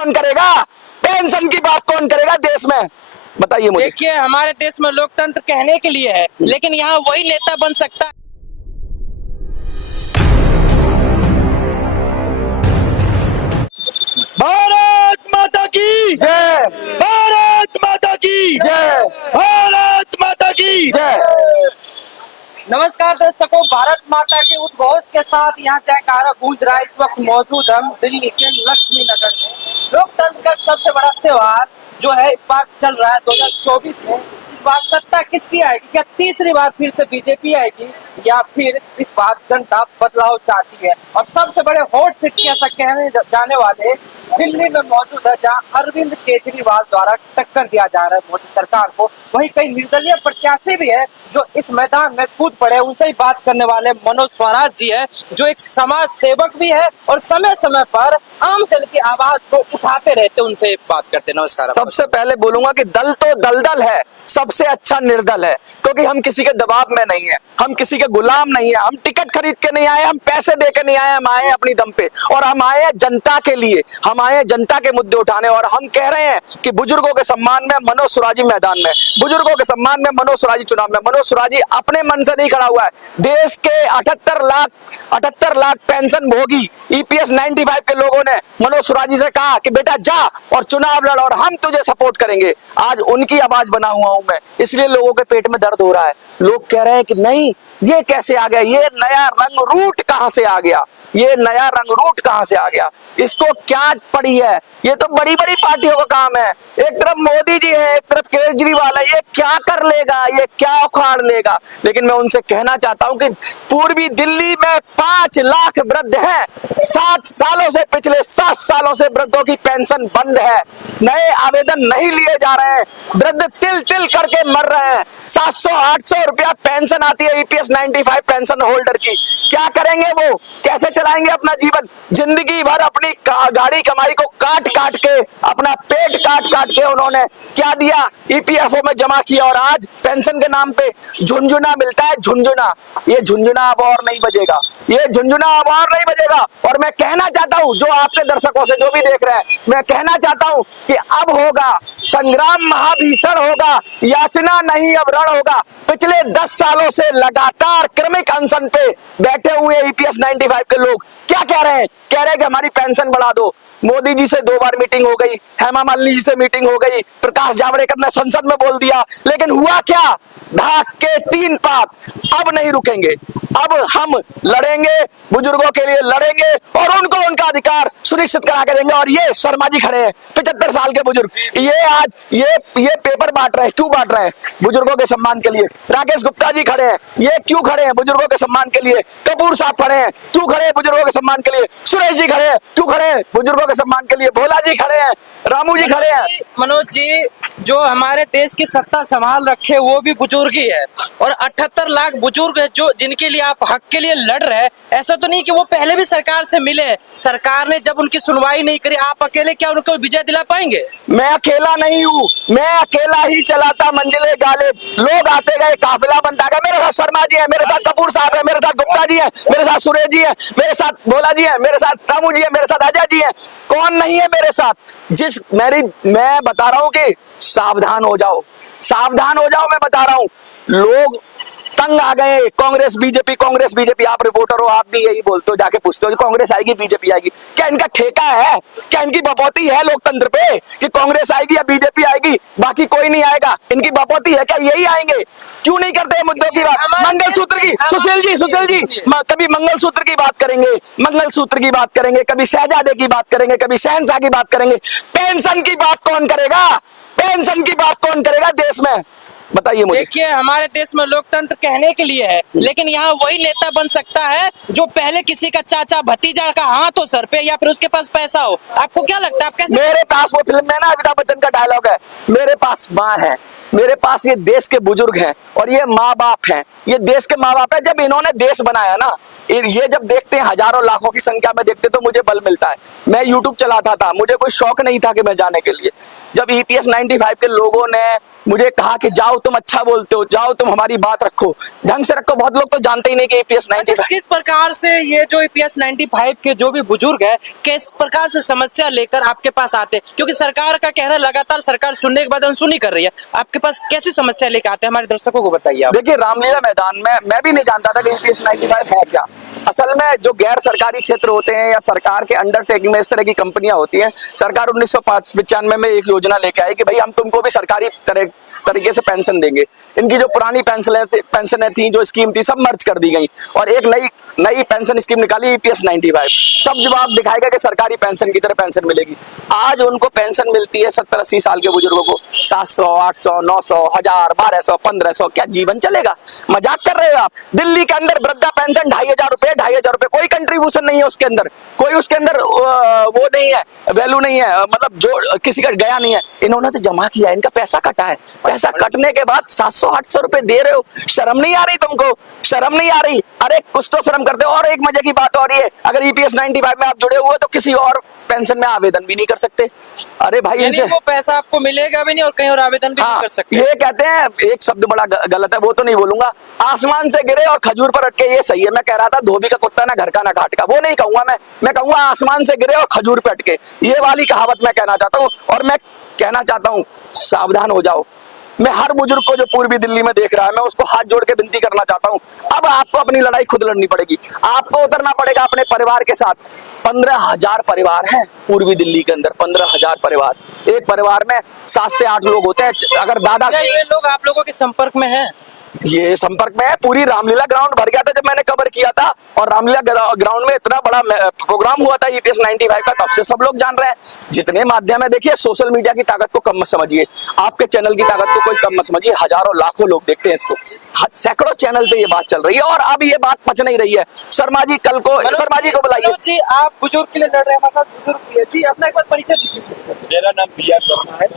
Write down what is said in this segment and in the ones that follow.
कौन करेगा? पेंशन की बात कौन करेगा देश में? बताइए मुझे। देखिए, हमारे देश में लोकतंत्र कहने के लिए है, लेकिन यहाँ वही नेता बन सकता है। भारत माता की जय, भारत माता की जय, भारत माता की जय। नमस्कार दर्शकों, भारत माता के उद्घोष के साथ यहाँ जयकारा गूंज रहा है। इस वक्त मौजूद हम दिल्ली के लक्ष्मी नगर में। लोकतंत्र का सबसे बड़ा त्योहार जो है इस बार चल रहा है 2024 में। इस बार सत्ता किसकी आएगी? क्या तीसरी बार फिर से बीजेपी आएगी या फिर इस बार जनता बदलाव चाहती है? और सबसे बड़े हॉट सीट की ऐसा कहने जाने वाले दिल्ली में मौजूद है, जहां अरविंद केजरीवाल द्वारा टक्कर दिया जा रहा है मोदी सरकार को। वहीं कई निर्दलीय प्रत्याशी भी है जो इस मैदान में कूद पड़े। उनसे ही बात करने वाले मनोज स्वराज जी है, जो एक समाज सेवक भी है और समय समय पर आम जन की आवाज को उठाते रहते। उनसे बात करते। नमस्कार। सबसे पहले बोलूंगा कि दल तो दलदल है, सबसे अच्छा निर्दल है, क्योंकि हम किसी के दबाव में नहीं है, हम किसी के गुलाम नहीं है, हम टिकट खरीद के नहीं आए, हम पैसे दे के नहीं आए, हम आए अपनी दम पे और हम आए हैं जनता के लिए, हम आए हैं जनता के मुद्दे उठाने। और हम कह रहे हैं कि बुजुर्गों के सम्मान में मनोज सुराजी मैदान में, बुजुर्गों के सम्मान में मनोज सुराजी चुनाव में। मनोज सुराजी अपने मन से नहीं खड़ा हुआ है, देश के 78 लाख पेंशन भोगी ईपीएस 95 के लोगों ने मनोज सुराजी से कहा कि बेटा जा और चुनाव लड़ और हम तुझे सपोर्ट करेंगे। आज उनकी आवाज बना हुआ हूं मैं, इसलिए लोगों के पेट में दर्द हो रहा है। लोग कह रहे हैं कि नहीं, ये कैसे आ गया, ये नया रंग रूट कहां से आ गया, ये नया रंग रूट कहां से आ गया, इसको क्या पड़ी है? ये तो बड़ी बड़ी पार्टियों का काम है। एक तरफ मोदी जी है, एक तरफ केजरीवाल है, ये क्या कर लेगा, ये क्या उखाड़ लेगा? लेकिन मैं उनसे कहना चाहता हूं कि पूर्वी दिल्ली में 5 लाख वृद्ध हैं, 7 सालों से, पिछले 7 सालों से वृद्धों की पेंशन बंद है, नए आवेदन नहीं लिए जा रहे हैं, वृद्ध तिल तिल करके मर रहे हैं। 700-800 रुपया पेंशन आती है ईपीएस 95 पेंशन होल्डर की। क्या करेंगे वो? कैसे चलाएंगे अपना जीवन? जिंदगी भर अपनी गाड़ी कमाई को काट काट के, अपना पेट काट काट के उन्होंने क्या दिया? ईपीएफओ में जमा किया और आज पेंशन के नाम पे झुंझुना मिलता है, झुंझुना। ये झुंझुना अब और नहीं बजेगा, ये झुंझुना अब और नहीं बजेगा। और मैं कहना चाहता हूं, जो आपके दर्शकों से जो भी देख रहे हैं, मैं कहना चाहता हूं कि अब होगा संग्राम, महाभीषण होगा, याचना नहीं अब रण होगा। पिछले 10 सालों से लगातार क्रमिक अनशन पे बैठे हुए ईपीएस 95 के लोग क्या कह रहे हैं? कह रहे हैं कि हमारी पेंशन बढ़ा दो। मोदी जी से 2 बार मीटिंग हो गई, हेमा मालिनी जी से मीटिंग हो गई, प्रकाश जावड़ेकर ने संसद में बोल दिया, लेकिन हुआ क्या? धाक के 3 पात। अब नहीं रुकेंगे, अब हम लड़ेंगे, बुजुर्गों के लिए लड़ेंगे और उनको उनका अधिकार सुनिश्चित करा के देंगे। और ये शर्मा जी खड़े हैं, 75 साल के बुजुर्ग, ये आज ये पेपर बांट रहे हैं। क्यों बांट रहे हैं? बुजुर्गों के सम्मान के लिए। राकेश गुप्ता जी खड़े हैं, ये क्यों खड़े हैं? बुजुर्गों के सम्मान के लिए। कपूर साहब खड़े हैं, क्यों खड़े हैं? बुजुर्गों के सम्मान के लिए। सुरेश जी खड़े हैं, क्यों खड़े हैं? बुजुर्गों के सम्मान के लिए। भोला जी खड़े हैं, रामू जी खड़े हैं। मनोज जी, जो हमारे देश की सत्ता संभाल रखे वो भी बुजुर्ग ही है और 78 लाख बुजुर्ग है जो जिनके लिए आप हक के लिए लड़ रहे हैं। ऐसा तो नहीं कि वो पहले भी सरकार से मिले, सरकार ने जब उनकी सुनवाई नहीं करी, आप अकेले क्या उनको विजय दिला पाएंगे? मैं अकेला नहीं हूँ, मैं अकेला ही चलाता मंजिले गालिब। लोग आते गए, काफिला बनता गया। मेरे साथ शर्मा जी है, मेरे साथ कपूर साहब है, मेरे साथ गुप्ता जी है, मेरे साथ सुरेश जी है, मेरे साथ भोला जी है, मेरे साथ रामू जी है, मेरे साथ अजय जी है। कौन नहीं है मेरे साथ? मैं बता रहा हूँ कि सावधान हो जाओ, सावधान हो जाओ। मैं बता रहा हूँ, लोग तंग आ गए। कांग्रेस बीजेपी, आप रिपोर्टर हो, आप भी यही बोलते हो, जाके पूछते हो कांग्रेस आएगी बीजेपी आएगी। क्या इनका ठेका है? क्या इनकी बपौती है लोकतंत्र पे कि कांग्रेस आएगी या बीजेपी आएगी, बाकी कोई नहीं आएगा? इनकी बपौती है क्या? यही आएंगे? क्यों नहीं करते मुद्दों की बात? मंगलसूत्र की, सुशील जी कभी मंगलसूत्र की बात करेंगे, मंगलसूत्र की बात करेंगे, कभी शहजादे की बात करेंगे, कभी शहनशाह की बात करेंगे। पेंशन की बात कौन करेगा? पेंशन की बात कौन करेगा देश में? बताइए मुझे। देखिए, हमारे देश में लोकतंत्र कहने के लिए है, लेकिन यहाँ वही नेता बन सकता है जो पहले किसी का चाचा भतीजा का हाथ हो सर पे या फिर उसके पास पैसा हो। आपको क्या लगता है? आप कैसे? मेरे पास वो फिल्म में ना अमिताभ बच्चन का डायलॉग है, मेरे पास माँ है, मेरे पास ये देश के बुजुर्ग हैं और ये माँ बाप हैं, ये देश के माँ बाप है। जब इन्होंने देश बनाया ना, ये जब देखते हैं, हजारों लाखों की संख्या में देखते, तो मुझे बल मिलता है। मैं यूट्यूब चलाता था, मुझे कोई शौक नहीं था कि मैं जाने के लिए। जब ईपीएस 95 के लोगों ने मुझे कहा कि जाओ तुम अच्छा बोलते हो, जाओ तुम हमारी बात रखो, ढंग से रखो। बहुत लोग तो जानते ही नहीं कि ईपीएस 95 किस प्रकार से ये जो ईपीएस 95 के जो भी बुजुर्ग है किस प्रकार से समस्या लेकर आपके पास आते हैं, क्योंकि सरकार का कहना लगातार सरकार सुनने के बाद अनसुनी कर रही है, आपके पास कैसी समस्या लेकर आते हैं हमारे दर्शकों को बताइए आप। देखिए रामलीला मैदान में मैं भी नहीं जानता था कि ईपीएस 95 है क्या। असल में जो गैर सरकारी क्षेत्र होते हैं या सरकार के अंडरटेकिंग में इस तरह की कंपनियां होती हैं, सरकार 1995 में एक योजना लेके आई कि भाई हम तुमको भी सरकारी तरीके से पेंशन देंगे। इनकी जो पुरानी पेंशनें थी, जो स्कीम थी, सब मर्ज कर दी गई और एक नई पेंशन स्कीम निकाली ईपीएस 95। सब जवाब दिखाएगा कि सरकारी पेंशन की तरह पेंशन मिलेगी। आज उनको पेंशन मिलती है 70-80 साल के बुजुर्गों को 700, 800, 900, 1000, 1200, 1500। क्या जीवन चलेगा? मजाक कर रहे हो आप? दिल्ली के अंदर वृद्धा पेंशन 2500 रुपए, 2500 रुपए, कोई कंट्रीब्यूशन नहीं है उसके अंदर, कोई उसके अंदर वो नहीं है, वैल्यू नहीं है, मतलब जो किसी का गया नहीं है। इन्होंने तो जमा किया, इनका पैसा कटा है। पैसा कटने के बाद 700-800 रुपए दे रहे हो। शर्म नहीं आ रही तुमको? शर्म नहीं आ रही? अरे कुछ तो शर्म करते हो। और एक मजे की बात और ये, अगर ईपीएस 95 में आप जुड़े हुए तो किसी और पेंशन में आवेदन भी नहीं कर सकते। अरे भाई इनसे वो पैसा आपको मिलेगा भी नहीं और कहीं और आवेदन भी नहीं कर सकते। ये कहते हैं, एक शब्द बड़ा गलत है, वो तो नहीं बोलूंगा, आसमान से गिरे और खजूर पर अटके, ये सही है। मैं कह रहा था धोबी का कुत्ता ना घर का ना घाट का, वो नहीं कहूंगा मैं कहूंगा आसमान से गिरे और खजूर पे अटके, ये वाली कहावत मैं कहना चाहता हूँ। और मैं कहना चाहता हूँ सावधान हो जाओ। मैं हर बुजुर्ग को जो पूर्वी दिल्ली में देख रहा है, मैं उसको हाथ जोड़ के विनती करना चाहता हूँ, अब आपको अपनी लड़ाई खुद लड़नी पड़ेगी। आपको उतरना पड़ेगा अपने परिवार के साथ। 15,000 परिवार हैं पूर्वी दिल्ली के अंदर, 15,000 परिवार। एक परिवार में 7 से 8 लोग होते हैं। अगर दादा ये लोग आप लोगों के संपर्क में हैं? ये संपर्क में है। पूरी रामलीला ग्राउंड भर गया था जब मैंने कवर किया था, और रामलीला ग्राउंड में इतना बड़ा प्रोग्राम हुआ था ईपीएस 95 का, तब से सब लोग जान रहे हैं। जितने माध्यम है, देखिए सोशल मीडिया की ताकत को कम मत समझिए, आपके चैनल की ताकत को कोई कम मत समझिए। हजारों लाखों लोग देखते हैं इसको, सैकड़ों चैनल पे ये बात चल रही है और अब ये बात पच नहीं रही है। शर्मा जी कल को, शर्मा जी को बुलाइए जी। आप बुजुर्ग के लिए लड़ रहे हैं, मतलब बुजुर्ग के जी, अपना एक बार परिचय दीजिए। मेरा नाम बीआर शर्मा है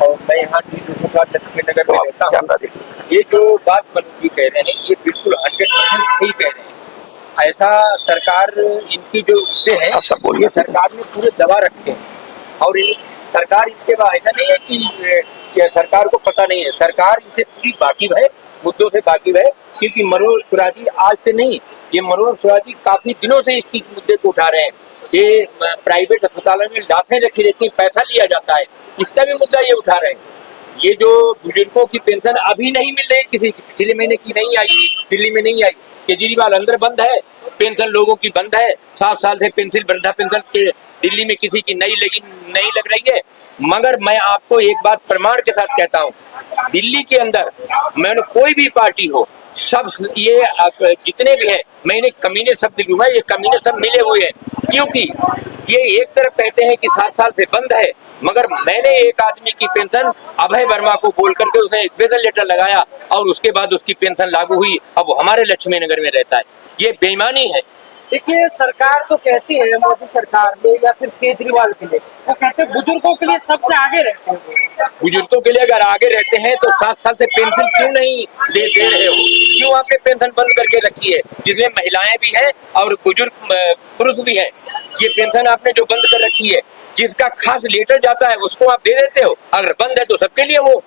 और मैं यहाँ लक्ष्मी नगर में रहता हूँ। ये जो बात मनोज कह रहे हैं ये बिल्कुल 100% सही कह रहे हैं। ऐसा सरकार इनकी जो उससे है, आप सब बोलिए। सरकार ने पूरे दबा रखे हैं और सरकार इसके बाद ऐसा नहीं है कि सरकार को पता नहीं है, सरकार इनसे पूरी वाकिफ है, मुद्दों से वाकिफ है। क्योंकि मनोज सुराजी आज से नहीं, ये मनोज सुराजी काफी दिनों से इस मुद्दे को उठा रहे हैं। ये प्राइवेट अस्पतालों में लाशें रखी रहती, पैसा लिया जाता है, इसका भी मुद्दा ये उठा रहे हैं। ये जो बुजुर्गों की पेंशन अभी नहीं मिल रही, किसी पिछले महीने की नहीं आई, दिल्ली में नहीं आई, केजरीवाल अंदर बंद है, पेंशन लोगों की बंद है। 7 साल से पेंशन, वृद्धा पेंशन के दिल्ली में किसी की नहीं लग रही है। मगर मैं आपको एक बात प्रमाण के साथ कहता हूँ, दिल्ली के अंदर मैंने कोई भी पार्टी हो, सब ये जितने भी हैं, मैं इन्हें कमीने शब्द दूंगा, ये कमीने सब मिले हुए हैं। क्योंकि ये एक तरफ कहते हैं कि 7 साल से बंद है, मगर मैंने एक आदमी की पेंशन अभय वर्मा को बोल करके उसे स्पेशल लेटर लगाया और उसके बाद उसकी पेंशन लागू हुई। अब वो हमारे लक्ष्मी नगर में रहता है। ये बेईमानी है। देखिए सरकार तो कहती है, मोदी सरकार ने या फिर केजरीवाल के लिए, वो कहते हैं बुजुर्गों के लिए सबसे आगे रहते हैं। बुजुर्गों के लिए अगर आगे रहते हैं तो 7 साल से पेंशन क्यों नहीं दे रहे हो? क्यों आपने पेंशन बंद करके रखी है, जिसमें महिलाएं भी हैं और बुजुर्ग पुरुष भी हैं? ये पेंशन आपने जो बंद कर रखी है, जिसका खास लेटर जाता है उसको आप दे देते हो। अगर बंद है तो सबके लिए वो,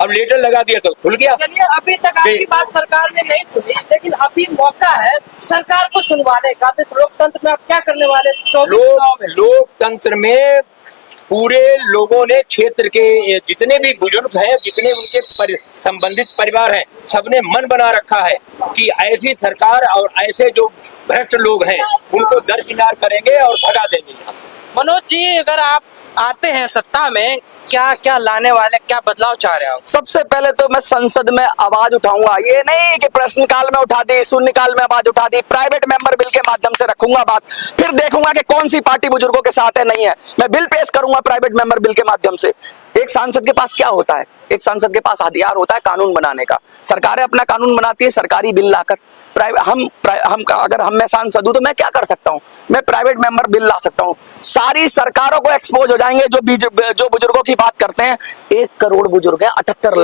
अब लेटर लगा दिया तो खुल गया। चलिए, अभी तक आपकी बात सरकार ने नहीं सुनी, लेकिन अभी मौका है सरकार को सुनवाने का। लोकतंत्र में आप क्या करने वाले? लोकतंत्र में पूरे लोगों ने, क्षेत्र के जितने भी बुजुर्ग हैं, जितने उनके संबंधित परिवार हैं, सबने मन बना रखा है कि ऐसी सरकार और ऐसे जो भ्रष्ट लोग हैं उनको दरकिनार करेंगे और भगा देंगे। मनोज जी, अगर आप आते हैं सत्ता में, क्या क्या लाने वाले, क्या बदलाव चाह रहे हो? सबसे पहले तो मैं संसद में आवाज उठाऊंगा। ये नहीं कि प्रश्नकाल में उठा दी, शून्यकाल में आवाज उठा दी, प्राइवेट मेंबर बिल के माध्यम से रखूंगा बात, फिर देखूंगा कि कौन सी पार्टी बुजुर्गों के साथ है, नहीं है। मैं बिल पेश करूंगा प्राइवेट मेंबर बिल के माध्यम से। एक सांसद के पास क्या होता है? एक सांसद के पास हथियार होता है कानून बनाने का। सरकारें अपना कानून बनाती है सरकारी बिल लाकर। अगर मैं सांसद हूं तो मैं क्या कर सकता हूं? मैं प्राइवेट मेंबर बिल ला सकता हूं। सारी सरकारों को एक्सपोज हो जाएंगे जो बुजुर्गों की बात करते हैं। 1 करोड़ बुजुर्ग हैं, 78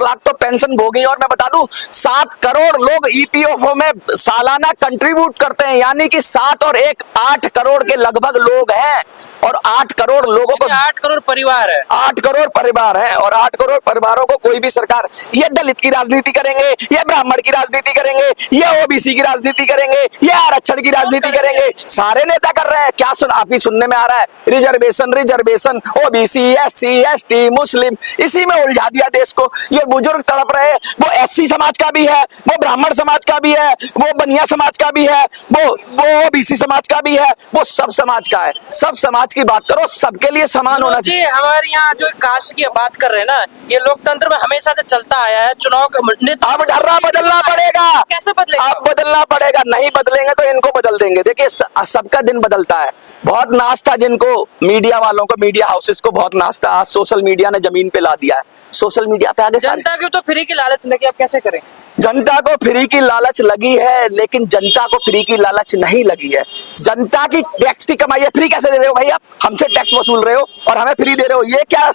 लाख तो पेंशन भोगी। और मैं बता दूं 7 करोड़ लोग ईपीएफओ में सालाना कंट्रीब्यूट करते हैं, यानी कि 7 और 1 8 करोड़ के लगभग लोग हैं। और 8 करोड़ लोगों को, 8 करोड़ परिवार है। 8 करोड़ परिवार हैं और 8 करोड़ परिवारों को कोई भी सरकार, ये दलित की राजनीति करेंगे, ये ब्राह्मण की राजनीति करेंगे, ये ओबीसी की राजनीति करेंगे, ये आरक्षण की राजनीति करेंगे, सारे नेता कर रहे हैं। क्या आप ही सुनने में आ रहा है, reservation reservation, OBC SC ST Muslim, इसी में उलझा दिया देश को। ये बुजुर्ग तड़प रहे, वो एससी समाज का भी है, वो ब्राह्मण समाज का भी है, वो बनिया समाज का भी है, वो ओबीसी समाज का भी है, वो सब समाज का है। सब समाज की बात करो, सबके लिए समान होना चाहिए। जी हमारे यहाँ जो कास्ट की बात कर रहे हैं ना, ये लोकतंत्र में हमेशा से चलता आया है। चुनाव अब डरना बदलना पड़ेगा, कैसे बदलेगा? अब बदलना पड़ेगा, नहीं बदलेंगे तो इनको बदल देंगे। देखिए सबका दिन बदलता है। बहुत नाश था जिनको, मीडिया वालों को, मीडिया हाउसेस को बहुत नाश था, आज सोशल मीडिया ने जमीन पे ला दिया है। सोशल मीडिया पे आगे जनता को तो फ्री की लालच लगी, अब कैसे करें? जनता को फ्री की लालच लगी है, लेकिन जनता को फ्री की लालच नहीं लगी है। जनता की टैक्स की कमाई है, फ्री कैसे दे रहे हो भाई? आप हमसे टैक्स वसूल रहे हो और हमें फ्री दे रहे हो, ये क्या?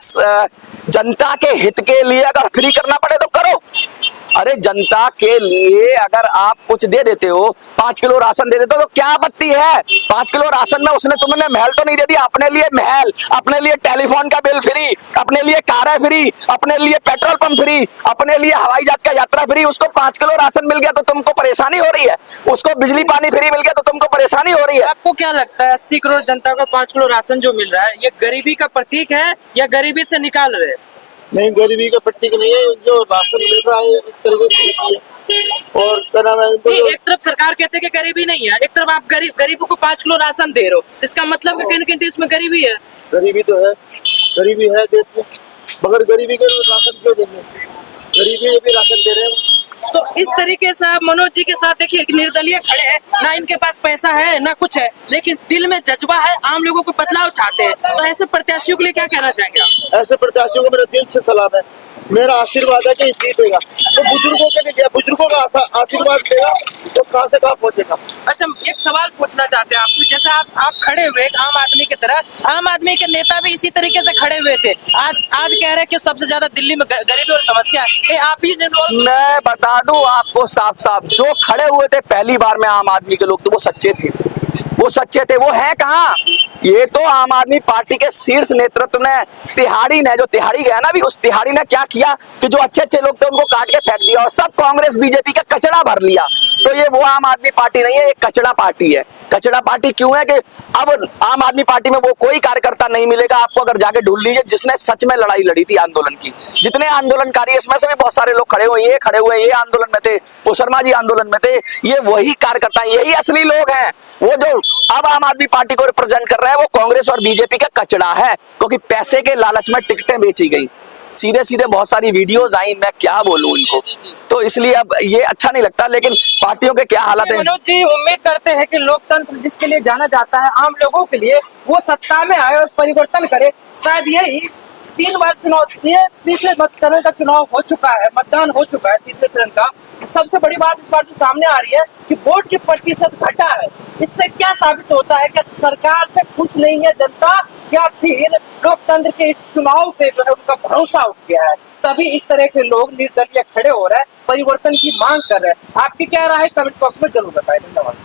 जनता के हित के लिए अगर फ्री करना पड़े तो करो। अरे जनता के लिए अगर आप कुछ दे देते हो, 5 किलो राशन दे देते हो तो क्या आपत्ति है? 5 किलो राशन में उसने तुमने महल तो नहीं दे दिया, अपने लिए महल, अपने लिए टेलीफोन का बिल फ्री, अपने लिए कारें फ्री, अपने लिए पेट्रोल पंप फ्री, अपने लिए हवाई जहाज का यात्रा फ्री। उसको 5 किलो राशन मिल गया तो तुमको परेशानी हो रही है, उसको बिजली पानी फ्री मिल गया तो तुमको परेशानी हो रही है। आपको क्या लगता है 80 करोड़ जनता को 5 किलो राशन जो मिल रहा है, ये गरीबी का प्रतीक है या गरीबी से निकाल रहे हैं? नहीं, गरीबी का प्रतीक नहीं है। जो राशन मिल रहा है इस तरीके से, और क्या नाम है, एक तरफ सरकार कहते हैं कि गरीबी नहीं है, एक तरफ आप गरीबों को 5 किलो राशन दे रहे हो, इसका मतलब कहीं ना कहीं देश में गरीबी है। गरीबी तो है, गरीबी है देश में, मगर गरीबी के राशन क्यों देंगे? गरीबी में भी राशन दे रहे हैं। तो इस तरीके से आप मनोज जी के साथ देखिए, एक निर्दलीय खड़े हैं, ना इनके पास पैसा है ना कुछ है, लेकिन दिल में जज्बा है, आम लोगों को बदलाव चाहते हैं। तो ऐसे प्रत्याशियों के लिए क्या कहना चाहेंगे आप? ऐसे प्रत्याशियों को मेरा दिल से सलाम है, मेरा आशीर्वाद है कि जीतेगा। तो बुजुर्गों के लिए क्या, बुजुर्गों का आशीर्वाद देगा तो कहाँ से कहाँ पहुँचेगा। अच्छा, एक सवाल पूछना चाहते हैं आपसे, जैसे आप खड़े हुए एक आम आदमी की तरह, आम आदमी के नेता भी इसी तरीके से खड़े हुए थे, आज कह रहे हैं कि सबसे ज्यादा दिल्ली में गरीबी और समस्या है, आप ही मैं बता दूं आपको साफ साफ, जो खड़े हुए थे पहली बार में आम आदमी के लोग, तो वो सच्चे थे, वो सच्चे थे। वो है कहाँ? ये तो आम आदमी पार्टी के शीर्ष नेतृत्व ने, तिहाड़ी ने, जो तिहाड़ी गया ना, भी उस तिहाड़ी ने क्या किया कि जो अच्छे अच्छे लोग थे उनको काट के फेंक दिया और सब कांग्रेस बीजेपी का कचड़ा भर लिया। तो ये वो आम आदमी पार्टी नहीं है, ये कचड़ा पार्टी है। कचड़ा पार्टी क्यों है कि अब आम आदमी पार्टी में वो कोई कार्यकर्ता नहीं मिलेगा आपको, अगर जाके ढूंढ लीजिए, जिसने सच में लड़ाई लड़ी थी आंदोलन की। जितने आंदोलनकारी, इसमें से भी बहुत सारे लोग खड़े हुए, ये खड़े हुए, ये आंदोलन में थे, वो शर्मा जी आंदोलन में थे, ये वही कार्यकर्ता, यही असली लोग हैं। वो जो अब आम आदमी पार्टी को रिप्रेजेंट कर रहे हैं वो कांग्रेस और बीजेपी का कचड़ा है, क्योंकि पैसे के लालच में टिकटें बेची गई, सीधे सीधे बहुत सारी वीडियोस आई, मैं क्या बोलूं इनको। तो इसलिए अब ये अच्छा नहीं लगता, लेकिन पार्टियों के क्या हालात है। मनोज जी, उम्मीद करते हैं कि लोकतंत्र जिसके लिए जाना जाता है आम लोगों के लिए, वो सत्ता में आए और परिवर्तन करे। शायद यही 3 बार चुनाव, ये तीसरे चरण का चुनाव हो चुका है, मतदान हो चुका है तीसरे चरण का। सबसे बड़ी बात इस बार जो सामने आ रही है कि वोट की प्रतिशत घटा है। इससे क्या साबित होता है कि सरकार से खुश नहीं है जनता, या फिर लोकतंत्र के इस चुनाव से जो है उनका भरोसा उठ गया है, तभी इस तरह के लोग निर्दलीय खड़े हो रहे हैं, परिवर्तन की मांग कर रहे हैं। आपकी क्या राय है, कमेंट बॉक्स में जरूर बताएं। धन्यवाद।